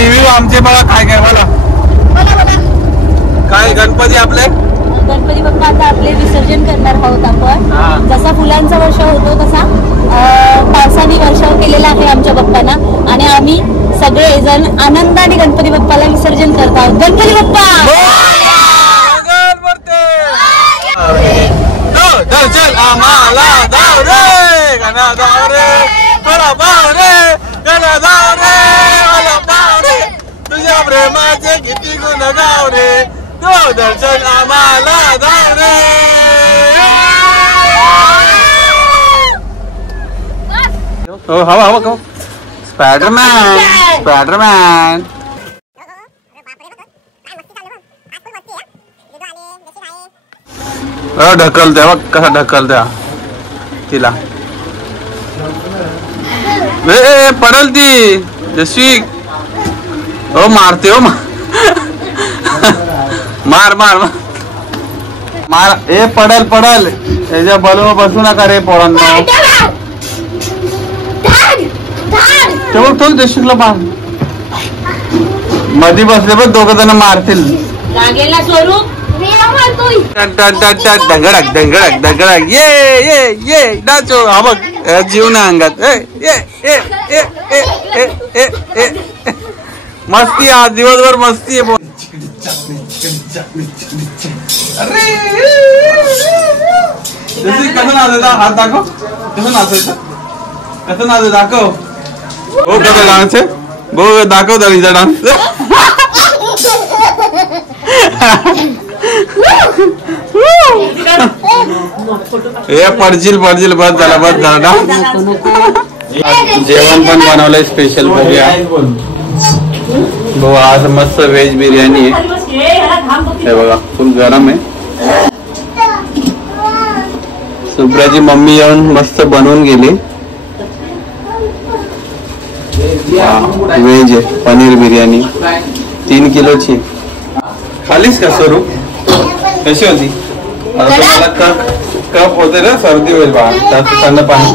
Review आमचे बघा काय काय बोला काय गणपती आपले गणपती बाप्पा आता आपले विसर्जन करणार आहोत आपण. जसा फुलांचा वर्षाव होतो तसा पावसाने वर्षाव केलेला आहे आमच्या बाप्पांना आणि आम्ही सगळेजण आनंदाने गणपती बाप्पाला विसर्जन करत आहोत. गणपती बाप्पा दर्शन आम्हाला दाव रे गणा दाव रे मला बाव रे गणा दाव रे मला बाव रे तुझ्या प्रेमाचे किती गुण गाव रे तो दर्शन आम्हाला दाव रे. हो हवा हवा का स्पायडरमॅन स्पायडरमॅन ढकलते बघ कसा ढकलत्या तिला पडल ती जशी हो मारते हो मार मार मार ए पडल पडल याच्या बलून बसू नका रे पोरांना तेवढं तो जशीला मार मध्ये बसले बघ दोघ जण मारतील दंगडक दंगडक दंगडक ये ये ये नाचो हा बघ जीवना अंगात मस्ती आज दिवसभर मस्ती आहे. कसं नाचायचं हात दाखव कसं नाचायचं कसं नाचायचं दाखव हो कसं डान्स आहे बघ दाखव दळीचा डान्स हे पडशील पडशील बस झाला जेवण पण बनवलंय स्पेशल बघूया भाऊ आज मस्त व्हेज बिर्याणी आहे हे बघा फुल गरम आहे. सुप्रियाची मम्मी येऊन मस्त बनवून गेली व्हेज आहे पनीर बिर्याणी 3 किलोची खालीच का स्वरूप कशी होती तुम्हाला कप होते ना सर्दी होईल बा जास्त थंड पाणी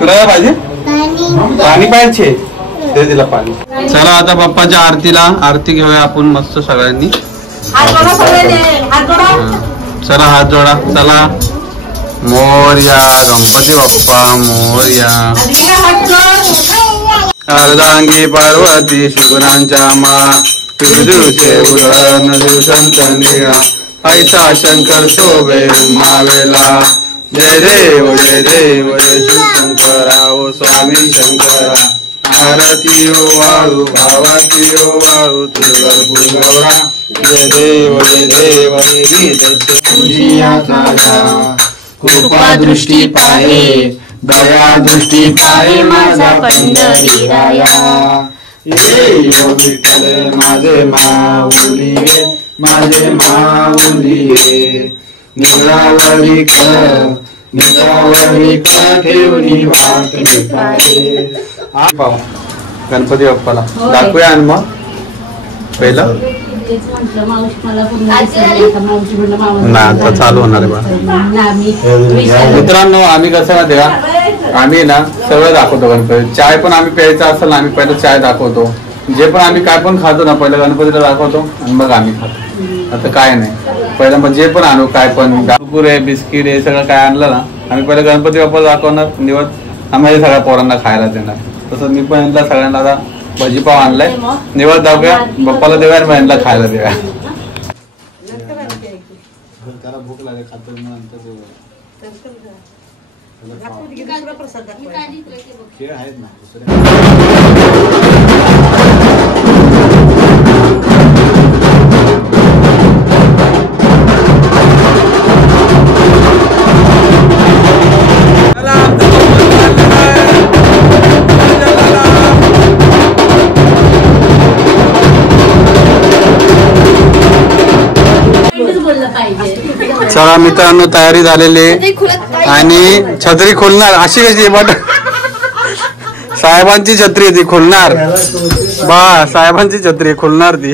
तुला काय पाहिजे पाणी पाहिजे दे तिला पाणी. चला आता बाप्पाच्या आरतीला आरती घेऊया आपण मस्त सगळ्यांनी चला हात जोडा चला मोरया गणपती बाप्पा मोरया अर्धांगी पार्वती शुभ्रांच्या माळा तुझे उदन दिवसांत निळा ऐसा शंकर शोभे मावेला जय देव जय शिवशंकरा ओ स्वामी शंकरा आरती ओ वाळू भावाती ओ वाळू तुळगरपूर गौरा जय देव कृपा दृष्टी पाहे दया दृष्टी पाहे माझा पंढरीराया ये विठ्ठल माझे माऊली माझे माऊली निरावरी ठेवणी वाकडी पाहे. पाहू गणपती बाप्पाला दाखवूया आणि मग पहिलं ना आता चालू होणार आहे मित्रांनो. आम्ही कसं माहिती का आम्ही ना सगळं दाखवतो गणपती चाय पण आम्ही प्यायचा असेल ना आम्ही पहिलं चाय दाखवतो जे पण आम्ही काय पण खातो ना पहिलं गणपतीला दाखवतो आणि मग आम्ही खातो. आता काय नाही पहिलं मग जे पण आणू काय पण कुरकुरे आहे बिस्किट आहे सगळं काय आणलं ना आम्ही पहिलं गणपती बाप्पाला दाखवणार निवड आम्ही सगळ्या पोरांना खायला देणार. तसं मी पण यांना सगळ्यांना आता भजीपाव आणलाय निवड दाखवूया बाप्पाला देऊया आणि यांना खायला देऊया. भूक लागेल खातो खेळ आहेत ना चला मित्रांनो तयारी झालेली आहे आणि छत्री खोलणार अशी कशी बट साहेबांची छत्री ती खोलणार बा साहेबांची छत्री खोलणार ती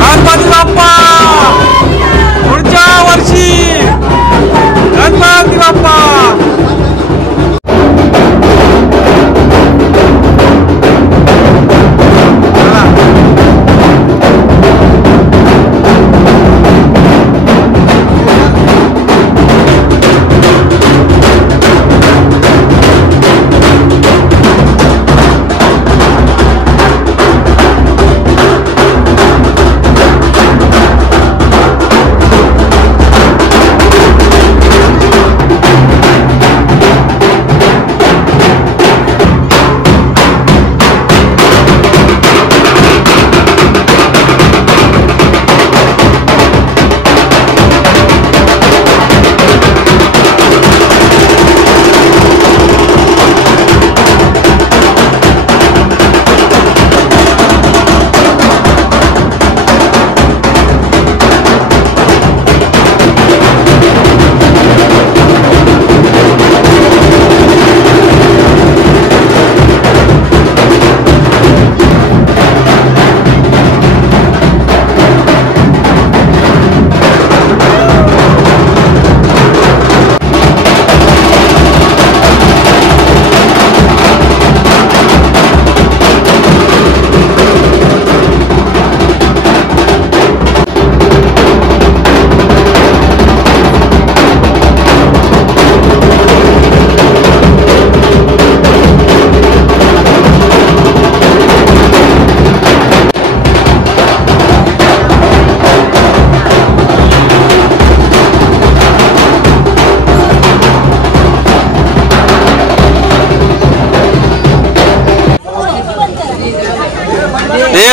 गणपती बाप्पा पुढच्या वर्षी गणपती बाप्पा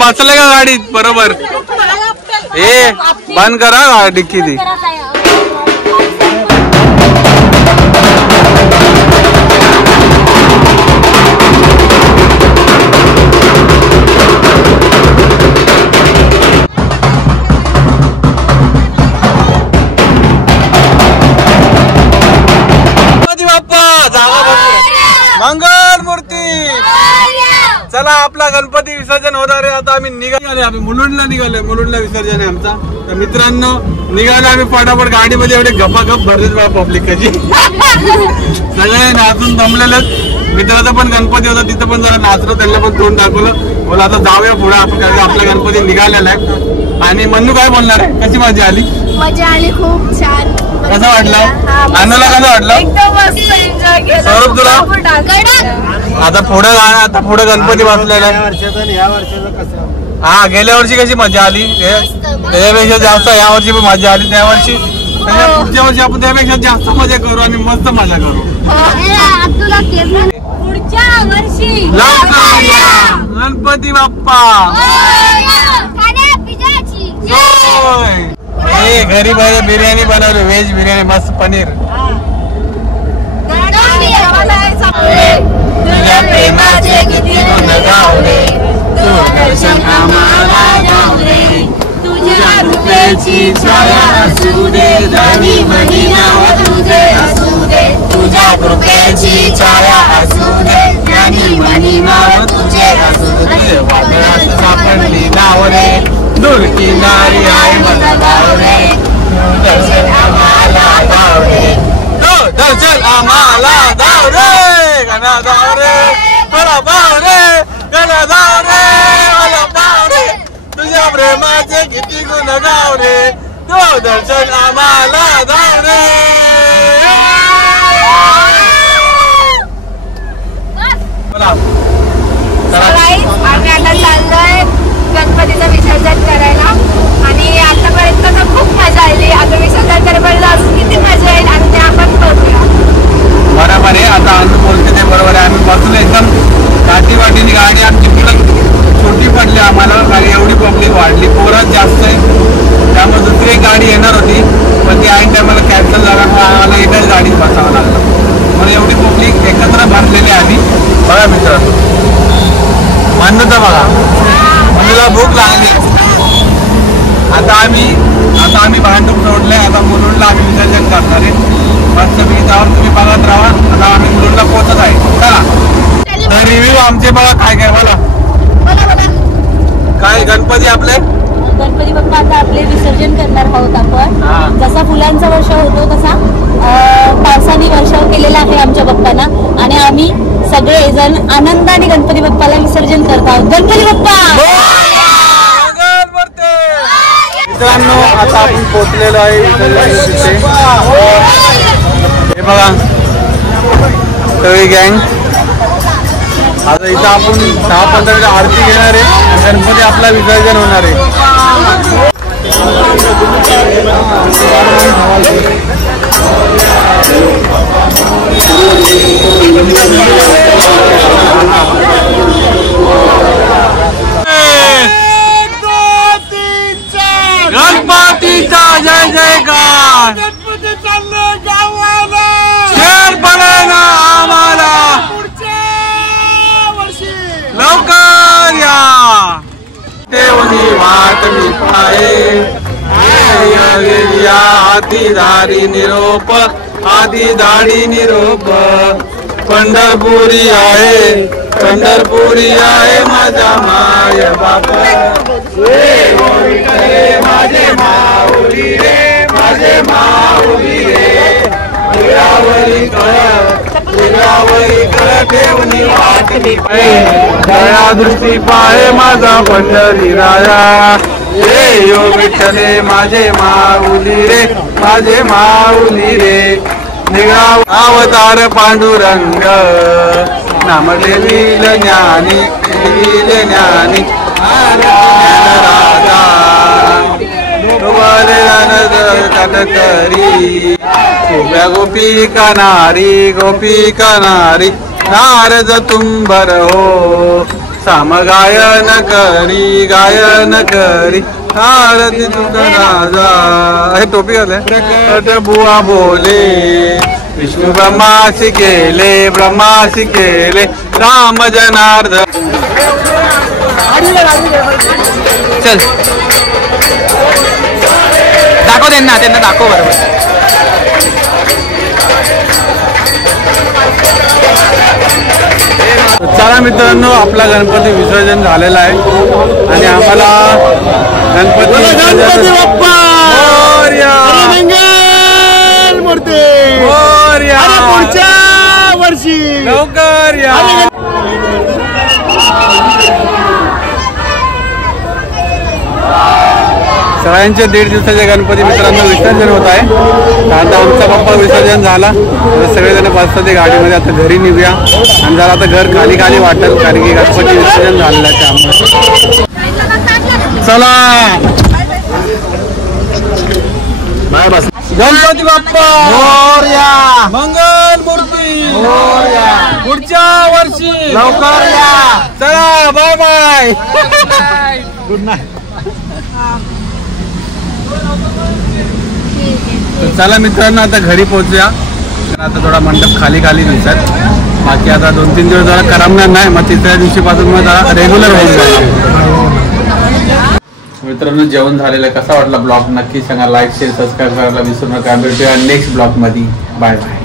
बसले का गाडीत बरोबर? ए बंद करा डिक्की ती. मंगल मूर्ती. चला आपला गणपती विसर्जन होणार आहे. आता आम्ही निघाले, आम्ही मुलुंडला निघालोय. मुलुंडला विसर्जन आहे आमचा. तर मित्रांनो निघालो आम्ही फटाफट. गाडीमध्ये एवढे गपागप भरलेच बा पब्लिक कशी सगळे नाचून दमलेलेच. मित्राचा पण गणपती होता तिथं पण जरा नाचलो, त्यांना पण तोंड दाखवलं. बोला आता जाऊया पुढे आपण, आपला गणपती निघालेला आहे. आणि मन्नू काय बोलणार आहे? कशी मजा आली? मजा आली खूप छान. कसं वाटलं? आनंदला कसं वाटलं? एकदम मस्त एन्जॉय केलं. सौरभ तुला? आता पुढे गणपती बसलेला आहे. हा गेल्या वर्षी कशी मजा आली? त्याच्यापेक्षा जास्त या वर्षी पण मजा आली. त्या वर्षी पुढच्या वर्षी आपण त्यापेक्षा जास्त मजा करू आणि मस्त मजा करू. पुढच्या वर्षी गणपती बाप्पा. घरी बिर्याणी बनवली, व्हेज बिर्याणी मस्त पनीर. तुझ्या प्रेमाचे किती गुण गावले, दूरदर्शन आम्हाला गावले. तुझ्या कृपेची छाया असू दे, धनी मनी नाव तुझे असू दे. तुझ्या कृपेची छाया असू दे, धनी मनी नाव तुझे असू दे. वादळात सापडली नाव रे, दूर किनारी आहे मला गाव रे. दर्शन आम्हाला गाव रे, दर्शन आम्हाला गाव रे. गणा गाव रे, मला भाव रे. गणा गाव रे, मला भाव रे. तुझ्या प्रेमाचे किती गुण गाव रे, तो दर्शन आम्हाला गाव रे. आम्ही आता चाललोय गणपतीचं विसर्जन करायला. आणि आतापर्यंत तर खूप मजा आली. आता विसर्जन करायला अजून किती मजा येईल आणि ते आपण बघूया. बरोबर आहे. आता आम्ही बोलते ते बरोबर आहे. आम्ही बसलो एकदम काठीवाटीने. गाडी आमची छोटी पडली आम्हाला, गाडी एवढी पब्लिक वाढली, पोरात जास्त आहे. त्यामुळे दुसरी एक गाडी येणार होती पण ती ऐन टायमाला कॅन्सल झाला. आम्हाला एकच गाडीत बसावं लागलं. म्हणून एवढी पब्लिक एकत्र भरलेली आम्ही. बघा मित्र म्हणणं तर बघा, मुलीला भूक लागली. आता आम्ही भांडूप सोडले. आता मुलुंडला आम्ही विसर्जन करणार आहे. मस्त मी त्यावर तुम्ही बघत राहा. आता आम्ही मुलुंडला पोहोचत आहे. चला तर रिव्ह्यू आमचे बघा काय काय. बोला काय गणपती आपले गणपती बाप्पा आता आपले विसर्जन करणार आहोत आपण. जसा फुलांचा वर्षाव होतो तसा पावसाने वर्षाव केलेला आहे आमच्या बाप्पांना. आणि आम्ही सगळेजण आनंदाने गणपती बाप्पाला विसर्जन करत आहोत. गणपती बाप्पा. मित्रांनो आता आपण पोहोचलेलो आहे तिथे. हे बघा सगळी गँग. आता इथं आपण 10-15 आरती घेणार आहे. गणपती आपला विसर्जन होणार आहे. गणपतीचा जय जयकार. गणपती चालले गावाला, शेर बनायला आम्हाला लवकर या. देवनी वाट मी पाये, हाती धारी निरोप, हाती धाडी निरोप. पंढरपुरी आहे, पंढरपुरी आहे माझा माय बापा. माझे माऊली रे, माझे माऊली रे. तुझ्यावरी कर ठेवणी वाट मी पाये, दया दृष्टी पाहे माझा पंढरी राया. ये यो विठ्ठले माझे माऊली रे, माझे माऊली रे. निघा अवतार पांडुरंग, नाम देवील ज्ञानी, देवील ज्ञानी. राजा करी उभ्या गोपी का नारी नारद तुंबर हो. साम गायन करी आरती तुझा राजा. हे टोपी घाले. बुवा बोले विष्णू ब्रह्मासी केले राम जनार्दन. चल दाखव त्यांना दाखव बरोबर. चला मित्रांनो, आपला गणपती विसर्जन झालेला आहे आणि आम्हाला गणपती बाप्पा मूर्ती पुढच्या वर्षी लवकर या. सगळ्यांचे 1.5 दिवसाचे गणपती मित्रांनो विसर्जन होत आहे. आता आमचा बाप्पा विसर्जन झाला. सगळेजण बसतात ते गाडीमध्ये. आता घरी निघूया आणि जरा आता घर खाली खाली वाटेल, कारण की गणपती विसर्जन झालेलं आहे त्यामुळे. चला गणपती बाप्पा मोरया, मंगल मूर्ती मोरया, पुढच्या वर्षी लवकर या. चला बाय बाय. Good night. चला मित्रांनो, आता घरी पोहोचूया. आता थोडा मंडप खाली खाली दिसत. बाकी आता 2-3 दिवस जरा करमणार नाही. मग तिसऱ्या दिवशीपासून मग रेग्युलर होऊन जाईल. मित्रांनो, जेवण झालेलं कसा वाटला ब्लॉग नक्की सांगा. लाईक शेअर सबस्क्राईब करायला विसरू नका. भेटूया नेक्स्ट ब्लॉग मध्ये. Bye bye.